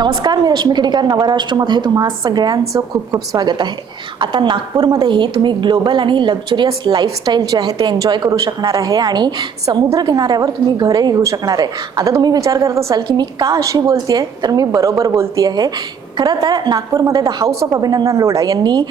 नमस्कार, मी रश्मी खेडीकर. नवराष्ट्रमध्ये तुम्हा सगळ्यांचं खूप खूप स्वागत आहे. आता नागपूरमध्येही तुम्ही ग्लोबल आणि लक्झरियस लाईफस्टाईल जे आहे ते एन्जॉय करू शकणार आहे आणि समुद्र किनाऱ्यावर तुम्ही घरही घेऊ शकणार आहे. आता तुम्ही विचार करत असाल की मी का अशी बोलतेय, तर मी बरोबर बोलती आहे. खरं तर नागपूरमध्ये द हाऊस ऑफ अभिनंदन लोढा यांनी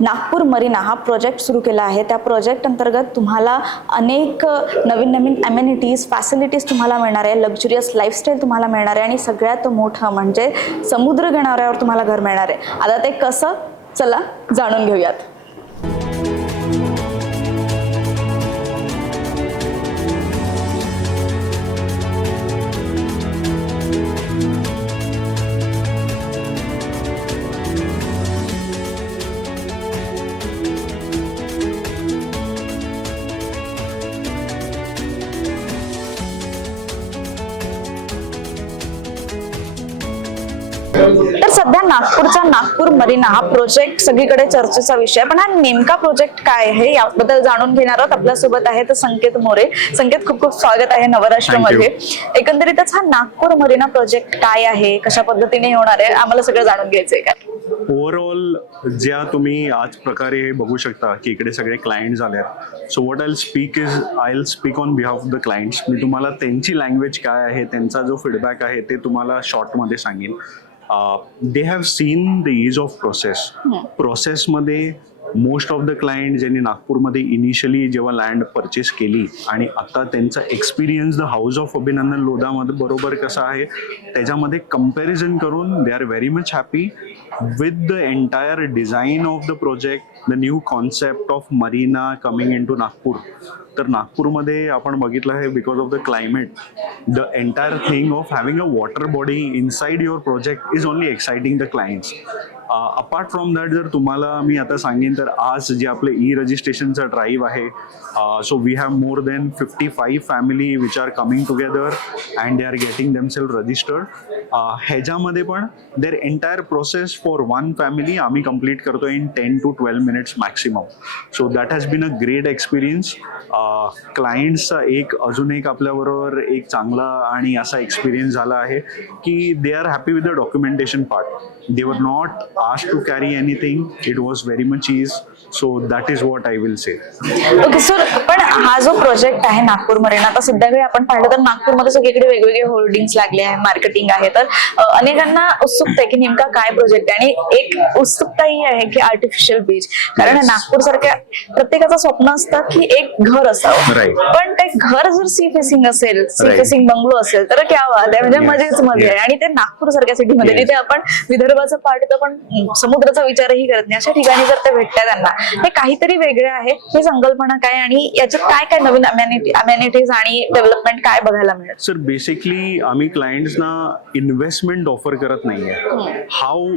नागपूर मरीना हा प्रोजेक्ट सुरू केला आहे. त्या प्रोजेक्ट अंतर्गत तुम्हाला अनेक नवीन नवीन ॲम्युनिटीज फॅसिलिटीज तुम्हाला मिळणार आहे, लक्झरियस लाईफस्टाईल तुम्हाला मिळणार आहे आणि सगळ्यात मोठं म्हणजे समुद्र किनाऱ्यावर तुम्हाला घर मिळणार आहे. आता ते कसं, चला जाणून घेऊयात. तर सध्या नागपूरचा नागपूर मरीना हा प्रोजेक्ट सगळीकडे चर्चेचा विषय, पण हा नेमका प्रोजेक्ट काय आहे याबद्दल जाणून घेणार आहोत. आपल्यासोबत आहेत संकेत मोरे. संकेत, खूप खूप स्वागत आहे नवराष्ट्रमध्ये. एकंदरीतच हा नागपूर मरीना प्रोजेक्ट काय आहे, कशा पद्धतीने होणार आहे, आम्हाला सगळं जाणून घ्यायचंय. काय ओव्हरऑल ज्या तुम्ही आज प्रकारे हे बघू शकता की इकडे सगळे क्लायंट्स आले आहेत. So what I will speak on behalf of the clients. मी तुम्हाला त्यांची लँग्वेज काय आहे, त्यांचा जो फीडबॅक आहे ते तुम्हाला शॉर्टमध्ये सांगेन. They have seen the ease of प्रोसेसमध्ये मोस्ट ऑफ द क्लायंट ज्यांनी नागपूरमध्ये इनिशियली जेव्हा लँड परचेस केली आणि आता त्यांचा एक्सपिरियन्स द हाऊस ऑफ अभिनंदन लोधामध्ये बरोबर कसा आहे त्याच्यामध्ये कंपॅरिझन करून they are very much happy with the entire design of the project, the new concept of Marina coming into Nagpur. तर नागपूरमध्ये आपण बघितलं आहे because of the climate, the entire thing of having a water body inside your project is only exciting the clients. Apart from that जर तुम्हाला मी आता सांगेन तर आज जे आपलं ई रजिस्ट्रेशनचा ड्राईव्ह आहे, so we have more than 55 family which are coming together and they are getting themselves registered. ह्याच्यामध्ये पण their entire process for one family आम्ही कंप्लीट करतो in 10 to 12 minutes maximum. So that has been a great experience. क्लायंट्सचा अजून एक आपल्याबरोबर एक चांगला आणि असा एक्सपिरियन्स झाला आहे की they are happy with the documentation part. They were not asked to carry anything. It was very much ease. So that is what I will say. Okay sir, पण हा जो प्रोजेक्ट आहे नागपूर मरीना, आता सध्या वेळी आपण पाहिलं तर नागपूरमध्ये सगळीकडे वेगवेगळे होर्डिंग्स लागले आहे, मार्केटिंग आहे. तर अनेकांना उत्सुकता आहे की नेमका काय प्रोजेक्ट आहे आणि एक उत्सुकता ही आहे की आर्टिफिशियल बीच. कारण नागपूर सारख्या प्रत्येकाचं स्वप्न असतं की एक घर असावं, पण ते घर जर सी फेसिंग असेल, सी फेसिंग बंगलो असेल तर क्या बात आहे, म्हणजे मजेच मजा आहे. आणि ते नागपूर सारख्या सिटीमध्ये जिथे आपण विदर्भाचं पार्ट येतं पण समुद्राचा विचारही करत नाही, अशा ठिकाणी जर ते भेटतात त्यांना हे काहीतरी वेगळे आहे. ही संकल्पना काय आणि याच्यात काय काय नवीन अमेनिटीज आणि डेव्हलपमेंट काय बघायला मिळेल? सर बेसिकली आम्ही क्लायंट्सना इन्व्हेस्टमेंट ऑफर करत नाहीये. हाऊ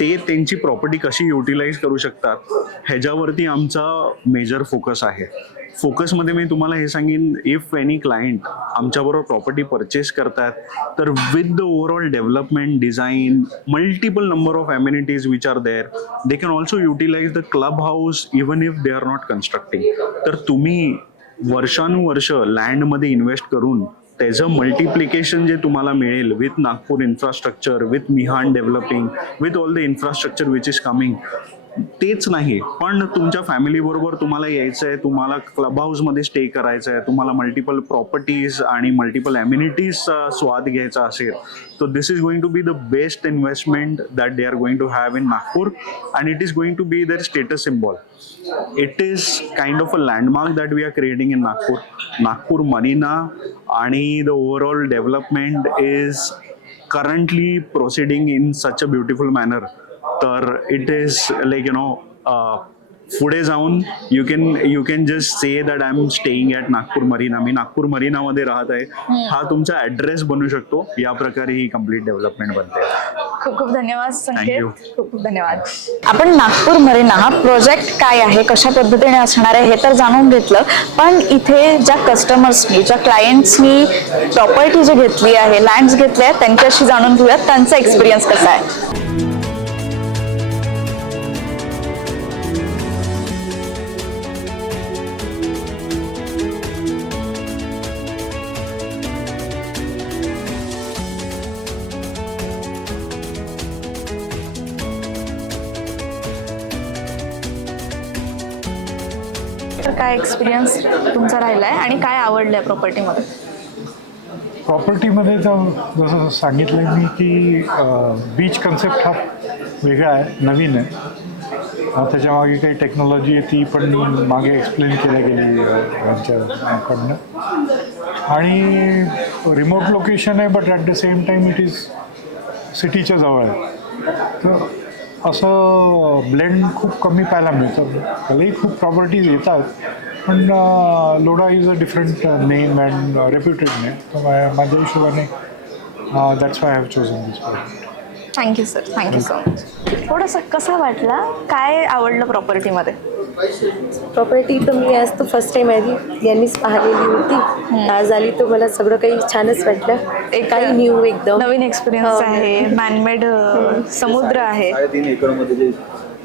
ते त्यांची प्रॉपर्टी कशी युटिलाइज करू शकतात ह्याच्यावरती आमचा मेजर फोकस आहे. फोकसमध्ये मी तुम्हाला हे सांगेन, इफ एनी क्लायंट आमच्याबरोबर प्रॉपर्टी परचेस करतात तर with the overall development design multiple number of amenities which are there, they can also utilise the clubhouse even if they are not constructing. तर तुम्ही वर्षानुवर्ष लँडमध्ये इन्व्हेस्ट करून त्याचं multiplication जे तुम्हाला मिळेल with Nagpur infrastructure, with Mihan developing, with all the infrastructure which is coming, तेच नाही पण तुमच्या फॅमिली बरोबर तुम्हाला यायचं आहे, तुम्हाला क्लब हाऊसमध्ये स्टे करायचं आहे, तुम्हाला मल्टिपल प्रॉपर्टीज आणि मल्टिपल ॲम्युनिटीजचा स्वाद घ्यायचा असेल, so this is going to be the best investment that they are going to have in Nagpur and it is going to be their status symbol. It is kind of a landmark that we are creating in Nagpur Marina, आणि the overall development is currently proceeding in such a beautiful manner. तर it is like पुढे जाऊन you can just say that I am staying at Nagpur Marina. मी नागपूर मरीनामध्ये राहत आहे, हा तुमचा ऍड्रेस बनू शकतो. या प्रकारे ही कम्प्लीट डेव्हलपमेंट बनते. खूप खूप धन्यवाद संकेत, खूप खूप धन्यवाद. आपण नागपूर मरीना हा प्रोजेक्ट काय आहे, कशा पद्धतीने असणार आहे हे तर जाणून घेतलं, पण इथे ज्या कस्टमर्सनी, ज्या क्लायंट्सनी प्रॉपर्टी जी घेतली आहे, लँड्स घेतले आहेत, त्यांच्याशी जाणून घेऊयात त्यांचा एक्सपिरियन्स कसा आहे. सर काय एक्सपिरियन्स तुमचा राहिला आहे आणि काय आवडलं आहे प्रॉपर्टीमध्ये? प्रॉपर्टीमध्ये तर जसं सांगितलं मी की बीच कन्सेप्ट हा वेगळा आहे, नवीन आहे. त्याच्यामागे काही टेक्नॉलॉजी आहे ती पण मागे एक्सप्लेन केल्या गेली यांच्याकडनं. आणि रिमोट लोकेशन आहे but at the same time it is सिटीच्या जवळ आहे. तर असं ब्लेंड खूप कमी पाहायला मिळतं. भलेही खूप प्रॉपर्टीज येतात पण Lodha is a different name and reputed name. तर माझ्या हिशोबाने that's why I have chosen this property. Thank you sir, thank you so much. थोडंसं कसा वाटला, काय आवडलं प्रॉपर्टीमध्ये? प्रॉपर्टी तर मी आज तो फर्स्ट टाइम आली, यांनीच पाहिलेली होती. आज आली तर मला सगळं काही छानच वाटलं. एक काही न्यू एकदम नवीन एक्सपिरियन्स आहे. मॅनमेड समुद्र आहे, 3.5 एकरमध्ये जे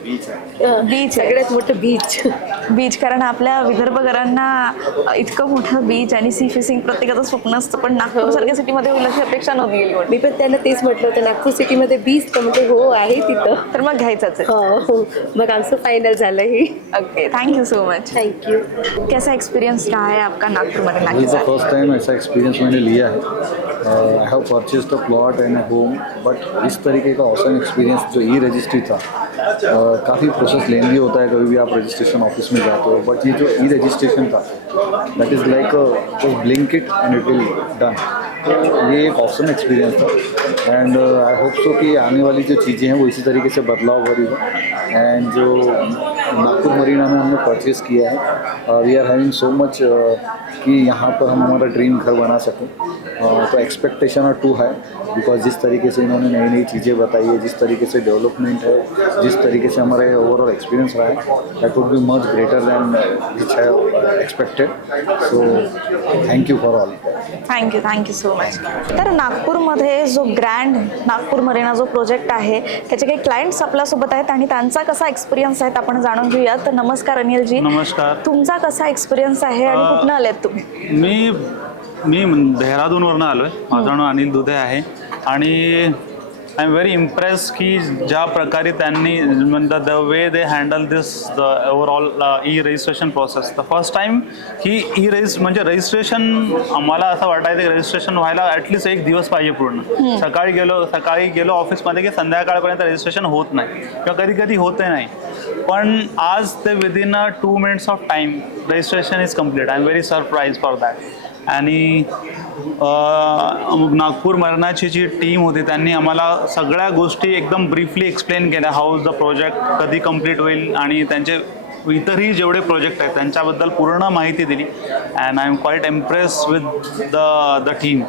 बीच आहे, बीच सगळ्यात मोठं बीच. बीच. कारण आपल्या विदर्भकरांना इतकं मोठं बीच आणि सी फेसिंग प्रत्येकाचं स्वप्न असतं, पण नागपूर सारख्या सिटीमध्ये होईल अशी अपेक्षा नव्हती गेली मी पण त्यांना तेच म्हटलं होतं, नागपूर सिटीमध्ये बीच तर म्हणजे हो आहे तिथं. तर मग घ्यायचंच आहे. हो, मग आमचं फायनल झालं हे. Okay, thank you so much. Thank you. कैसा एक्सपीरियंस रहा है आपका नागपुर में रहने दिस के द साथ? फर्स्ट टाइम ऐसा एक्सपीरियंस मैंने लिया है. I have purchased a plot and a home, but इस तरीके का ऑसम एक्सपीरियंस जो ई रजिस्ट्री था, काफ़ी प्रोसेस लेंदी होता है कभी भी आप रजिस्ट्रेशन ऑफिस में जाते हो, बट ये जो ई रजिस्ट्रेशन था that is like just blink it end it will done. ये एक ऑसम एक्सपीरियंस था एंड आई होप सो कि आने वाली जो चीज़ें हैं वो इसी तरीके से बदलाव हो रही हो. एंड जो नागपुर मरीना में हमने परचेज़ किया है, we are having so much कि यहाँ पर हम हमारा ड्रीम घर बना सकें. तो expectation are too high, because जिस तरीके से इन्होंने नई नई चीज़ें बताई है, जिस तरीके से डेवलपमेंट है, जिस तरीके से हमारा ओवरऑल एक्सपीरियंस रहा है, that would be much greater than which have expected. So thank you for all. Thank you so much. तर नागपूरमध्ये जो ग्रँड नागपूर मरीना जो प्रोजेक्ट आहे त्याचे काही क्लायंट्स आपल्यासोबत आहेत आणि त्यांचा कसा एक्सपिरियन्स आहे आपण जाणून घेऊया. तर नमस्कार अनिलजी. नमस्कार. तुमचा कसा एक्सपिरियन्स आहे आणि कुठनं आलेत तुम्ही? मी देहरादूनवरनं आलो आहे. माझं नाव अनिल दुधे आहे आणि आय एम व्हेरी इम्प्रेस की ज्या प्रकारे त्यांनी म्हणजे the way they handle this the overall e registration process. The first time ही म्हणजे रजिस्ट्रेशन आम्हाला असं वाटायचं की रजिस्ट्रेशन व्हायला ॲटलिस्ट एक दिवस पाहिजे पूर्ण. सकाळी गेलो ऑफिसमध्ये की संध्याकाळपर्यंत रजिस्ट्रेशन होत नाही किंवा कधी कधी होतही नाही. पण आज ते within 2 minutes of time registration is complete. I am very surprise for that. आणि नागपूर मरणाची जी टीम होती त्यांनी आम्हाला सगळ्या गोष्टी एकदम ब्रीफली एक्सप्लेन केल्या. हाऊ द प्रोजेक्ट कधी कंप्लीट होईल आणि त्यांचे इतरही जेवढे प्रोजेक्ट आहेत त्यांच्याबद्दल पूर्ण माहिती दिली. And I am quiet impress with the team.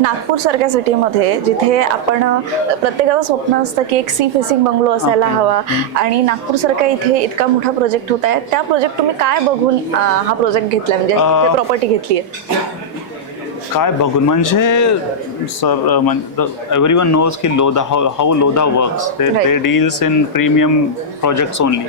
Nagpur सारख्या सिटीमध्ये जिथे आपण प्रत्येकाचं स्वप्न असतं की एक सी फेसिंग बंगलो असायला हवा आणि नागपूर सारख्या इथे इतका मोठा प्रोजेक्ट होत आहे, त्या प्रोजेक्ट तुम्ही काय बघून हा प्रोजेक्ट घेतला, म्हणजे इथे प्रॉपर्टी घेतली आहे? काय बघून म्हणजे सर एव्हरीवन नोज की लोधा हाऊ लोधा वर्क्स. ते deals in premium projects only.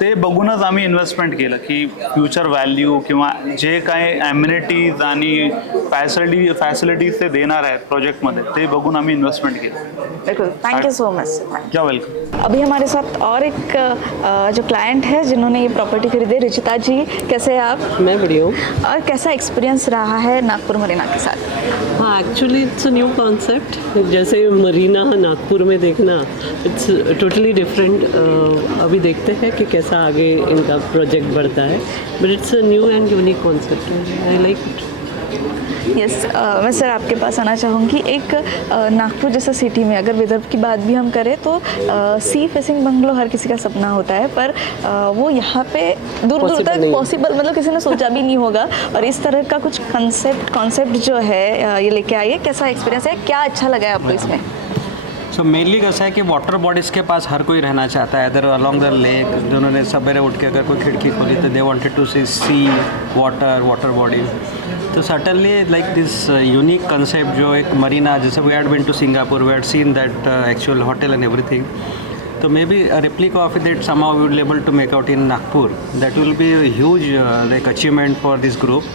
ते बघूनच आम्ही इन्व्हेस्टमेंट केलं की फ्युचर व्हॅल्यू किंवा जे काही ॲम्युनिटीज आणि फॅसिलिटीज ते देणार आहेत प्रोजेक्टमध्ये ते बघून आम्ही इन्वेस्टमेंट केलं. बिल्कुल, थैंक यू सो मच. या वेलकम. अभी हमारे साथ और एक जो क्लाइंट है जिन्होंने ये प्रॉपर्टी खरीदी, रिचिता जी, कैसे हैं आप? मैं बढ़िया हूँ. और कैसा एक्सपीरियंस रहा है नागपुर मरीना के साथ? हाँ, actually it's a new concept. जैसे मरीना नागपुर में देखना, इट्स टोटली डिफरेंट. अभी देखते हैं कि कैसा आगे इनका प्रोजेक्ट बढ़ता है, but it's a new end unique concept. I like it. Yes, मैं सर आपके पास आना चाहूँगी. एक नागपुर जैसा सिटी में अगर विदर्भ की बात भी हम करें तो सी फेसिंग बंगलो हर किसी का सपना होता है, पर वो यहाँ पे दूर दूर तक पॉसिबल मतलब किसी ने सोचा भी नहीं होगा. और इस तरह का कुछ कॉन्सेप्ट जो है ये लेके आइए. कैसा एक्सपीरियंस है, क्या अच्छा लगा है आपको इसमें? सो मेनली कैसा है कि वाटर बॉडीज़ के पास हर कोई रहना चाहता है. इधर अलॉन्ग द लेक जिन्होंने सवेरे उठ के अगर कोई खिड़की खोली तो they wanted to see water body. तो certainly like this unique concept जो एक मरीना, जैसे we had been to Singapore, we had seen that actual hotel and everything. तो maybe a replica of it somehow we will be able to make out in Nagpur. That will be a huge like achievement for this group,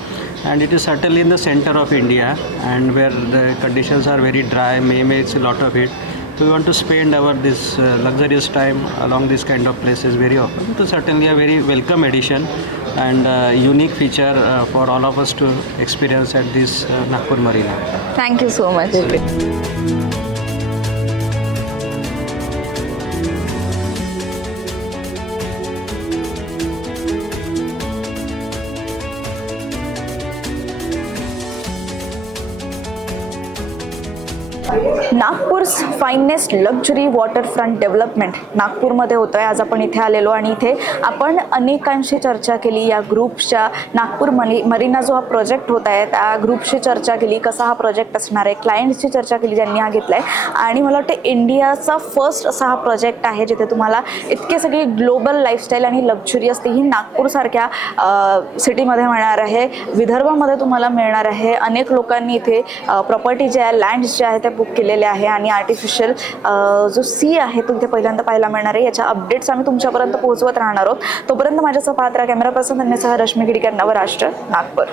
and it is certainly in the center of India and where the conditions are very dry. May it's a lot of it. we want to spend our this luxurious time along this kind of places very often. So certainly a very welcome addition and unique feature for all of us to experience at this Nagpur Marina. Thank you so much. Nagpur's finest luxury waterfront development नागपूरमध्ये होतोय. आज आपण इथे आलेलो आणि इथे आपण अनेकांशी चर्चा केली. या ग्रुप्सच्या नागपूर मरीना जो हा प्रोजेक्ट होत आहे त्या ग्रुपशी चर्चा केली, कसा हा प्रोजेक्ट असणार आहे, क्लायंट्सची चर्चा केली ज्यांनी हा घेतलाय. आणि मला वाटतं इंडियाचा फर्स्ट असा हा प्रोजेक्ट आहे जिथे तुम्हाला इतके सगळी ग्लोबल लाईफस्टाईल आणि लक्झरी असते ही नागपूरसारख्या सिटीमध्ये मिळणार आहे, विदर्भामध्ये तुम्हाला मिळणार आहे. अनेक लोकांनी इथे प्रॉपर्टी जे आहे, लँड्स जे आहे ते बुक केलेले आहे आणि आर्टिफिशियल जो सी आहे तो इथे पहिल्यांदा पाहायला मिळणार आहे. याच्या अपडेट्स आम्ही तुमच्यापर्यंत पोहोचवत राहणार आहोत. तोपर्यंत माझ्यासह पाहत राहा. कॅमेरा पर्सन धन्यसह रश्मी गिडीकर, नवराष्ट्र, नागपूर.